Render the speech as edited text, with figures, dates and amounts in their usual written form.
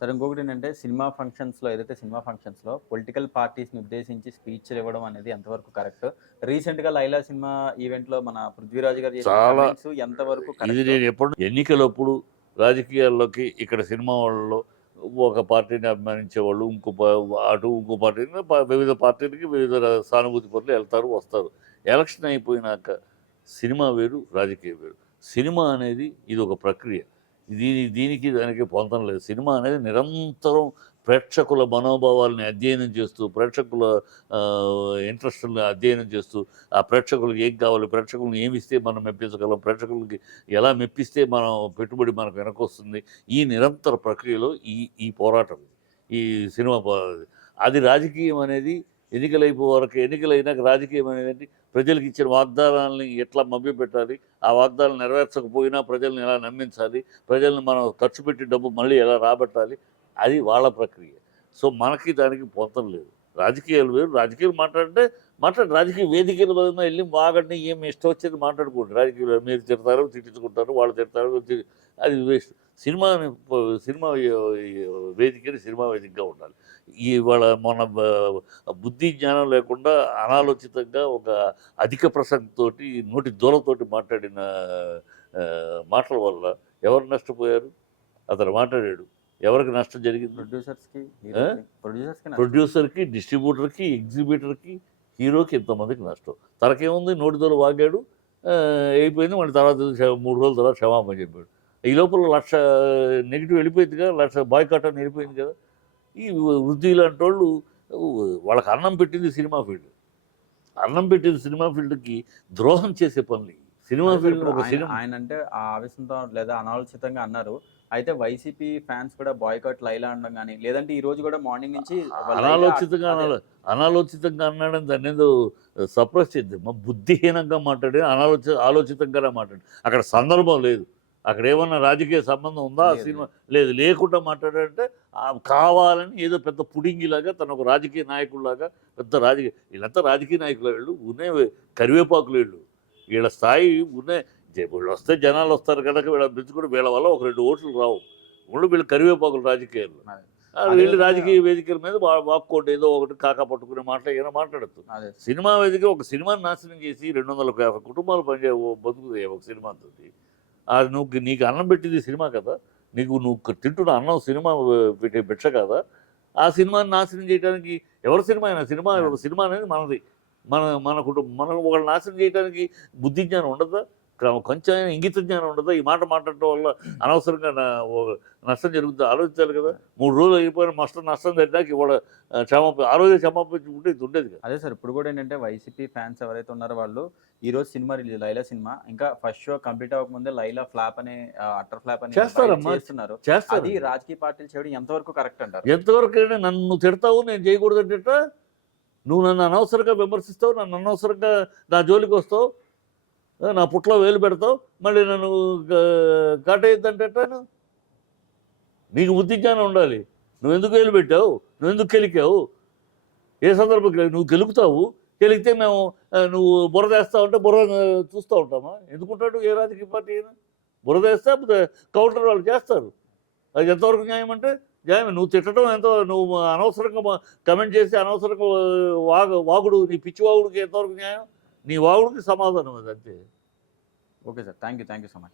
సరే ఇంకొకటేంటంటే సినిమా ఫంక్షన్స్‌లో పొలిటికల్ పార్టీస్‌ని ఉద్దేశించి స్పీచ్‌లు ఇవ్వడం అనేది ఎంతవరకు కరెక్ట్? రీసెంట్‌గా 'లైలా' సినిమా ఈవెంట్‌లో మన 'పృథ్వీరాజ్' గారు చేసిన చాలా కమెంట్స్ ఎంతవరకు ఇది కరెక్ట్? నేను ఎప్పుడు ఎన్నికలప్పుడు రాజకీయాల్లోకి ఇక్కడ సినిమా వాళ్ళలో ఒక పార్టీని అభిమానించేవాళ్ళు ఇంకో పార్టీని వివిధ పార్టీలకి వివిధ సానుభూతి పనులు వెళ్తారు వస్తారు. ఎలక్షన్ అయిపోయినాక సినిమా వేరు, రాజకీయం వేరు. సినిమా అనేది ఇది ఒక ప్రక్రియ. దీనికి దానికి పొంతన లేదు. సినిమా అనేది నిరంతరం ప్రేక్షకుల మనోభావాల్ని అధ్యయనం చేస్తూ, ప్రేక్షకుల ఇంట్రెస్ట్‌ని అధ్యయనం చేస్తూ, ఆ ప్రేక్షకులకు ఏం కావాలి, ప్రేక్షకులను ఏమి ఇస్తే మనం మెప్పించగలం, ప్రేక్షకులకి ఎలా మెప్పిస్తే మనం పెట్టుబడి మనకు వెనకొస్తుంది. ఈ నిరంతర ప్రక్రియలో ఈ పోరాటం, ఈ సినిమా అది రాజకీయం అనేది ఎన్నికలైనాక రాజకీయం అనేది ప్రజలకు ఇచ్చిన వాగ్దానాలని ఎట్లా మభ్యపెట్టాలి, ఆ వాగ్దానాలు నెరవేర్చకపోయినా ప్రజల్ని ఎలా నమ్మించాలి, ప్రజల్ని మనం ఖర్చు పెట్టి డబ్బు మళ్ళీ ఎలా రాబట్టాలి, అది వాళ్ళ ప్రక్రియ. సో మనకి దానికి పొంతం లేదు. రాజకీయాలు వేరు. రాజకీయాలు రాజకీయ వేదికల వలన వెళ్ళి బాగండి ఏమి ఇష్టం వచ్చేది మాట్లాడుకోండి. రాజకీయాలు మీరు తిడతారు, తిట్టించుకుంటారు, వాళ్ళు తిడతారు, అది వేస్ట్. సినిమా వేదికని సినిమా వేదికగా ఉండాలి. ఇవాళ మన బుద్ధి జ్ఞానం లేకుండా అనాలోచితంగా ఒక అధిక ప్రసంగతోటి నోటి దూలతోటి మాట్లాడిన మాటల వల్ల ఎవరు నష్టపోయారు? అతను మాట్లాడాడు, ఎవరికి నష్టం జరిగింది? ప్రొడ్యూసర్కి, డిస్ట్రిబ్యూటర్కి, ఎగ్జిబిటర్కి, హీరోకి, ఇంతమందికి నష్టం. తనకేముంది, నోటి దూల వాగాడు, అయిపోయింది. మళ్ళీ తర్వాత 3 రోజుల తర్వాత క్షమాపణ చెప్పాడు. ఈ లోపల 1,00,000 నెగిటివ్ వెళ్ళిపోయింది కదా, 1,00,000 బాయ్కాట్ అని వెళ్ళిపోయింది కదా. ఈ వృద్ధి లాంటి వాళ్ళు వాళ్ళకి అన్నం పెట్టింది సినిమా ఫీల్డ్కి ద్రోహం చేసే పనులు. సినిమా ఫీల్డ్ ఒక సినిమా ఆయన అంటే ఆ ఆవేశంతో లేదా అనాలోచితంగా అన్నారు. అయితే వైసీపీ ఫ్యాన్స్ కూడా బాయ్కాట్ లైలా అనడం గానీ, లేదంటే ఈ రోజు కూడా మార్నింగ్ నుంచి అనాలోచితంగా అన్నాడని దాన్ని ఏదో సప్రెస్ చేద్దాం. బుద్ధిహీనంగా మాట్లాడి ఆలోచితంగానే మాట్లాడి అక్కడ సందర్భం లేదు. అక్కడ ఏమన్నా రాజకీయ సంబంధం ఉందా? ఆ సినిమా లేదు. లేకుండా మాట్లాడాడంటే కావాలని ఏదో పెద్ద పుడింగిలాగా, తను ఒక రాజకీయ నాయకుడిలాగా, వీళ్ళంతా రాజకీయ నాయకులు, వీళ్ళు కరివేపాకులు, వీళ్ళ స్థాయి వీళ్ళు వస్తే జనాలు వస్తారు కనుక వీళ్ళని పెంచుకుంటే వీళ్ళ వల్ల ఒక 2 ఓట్లు రావు. వీళ్ళు కరివేపాకులు రాజకీయాల్లో. వీళ్ళు రాజకీయ వేదికల మీద వాక్కోటి ఏదో ఒకటి కాకా పట్టుకునే మాటలు ఏమైనా మాట్లాడచ్చు. సినిమా వేదిక ఒక సినిమాని నాశనం చేసి 250 కుటుంబాలు బతుకుతాయి ఒక సినిమాతో. అది నీకు అన్నం పెట్టింది సినిమా కదా, నువ్వు తింటున్న అన్నం సినిమా పెట్టే భిక్ష కదా. ఆ సినిమాని నాశనం చేయడానికి ఎవరి సినిమా అయినా సినిమా అనేది మనది, మన కుటుంబం. మనం ఒకళ్ళు నాశనం చేయడానికి బుద్ధి జ్ఞానం ఉండదా? కొంచెం ఇంగిత జ్ఞానం ఉండదా? ఈ మాట మాట్లాడటం వల్ల అనవసరంగా నష్టం జరుగుతుంది, ఆలోచించాలి కదా. 3 రోజులు అయిపోయిన నష్టం జరిగినాక ఇవాళ ఆ రోజే క్షమాపణ ఉంటే ఇది ఉండేది కదా. అదే సార్, ఇప్పుడు కూడా ఏంటంటే వైసీపీ ఫ్యాన్స్ ఎవరైతే ఉన్నారో వాళ్ళు ఈ రోజు సినిమా రిలీజ్, లైలా సినిమా ఇంకా ఫస్ట్ షో కంప్లీట్ అవ్వకముందే లైలా ఫ్లాప్ అనే అటర్ ఫ్లాప్ అని చేస్తున్నారు. అది రాజకీయ పార్టీలు చేయడం ఎంతవరకు కరెక్ట్ అంటారు? ఎంతవరకు నన్ను తిడతావు, నేను చేయకూడదు అంటే నువ్వు నన్ను అనవసరంగా విమర్శిస్తావు, నన్ను అనవసరంగా నా జోలికి వస్తావు, నా పుట్లో వేలు పెడతావు, మళ్ళీ నన్ను కాటేద్దంటే నీకు బుద్ధి జ్ఞానం ఉండాలి. నువ్వెందుకు వేలు పెట్టావు, నువ్వెందుకు కెలికావు, ఏ సందర్భం నువ్వు గెలుపుతావు, గెలిగితే మేము నువ్వు బురద వేస్తావు అంటే బురద చూస్తూ ఉంటామా? ఎందుకుంటాడు ఏ రాజకీయ పార్టీ అయినా? బురద వేస్తే కౌంటర్ వాళ్ళు చేస్తారు. అది ఎంతవరకు న్యాయం అంటే న్యాయం. నువ్వు తిట్టడం నువ్వు అనవసరంగా కమెంట్ చేసి అనవసరంగా వాగుడు, నీ పిచ్చి వాగుడికి ఎంతవరకు న్యాయం? నీ వాగుడికి సమాధానం అది అంతే. Okay sir, thank you so much.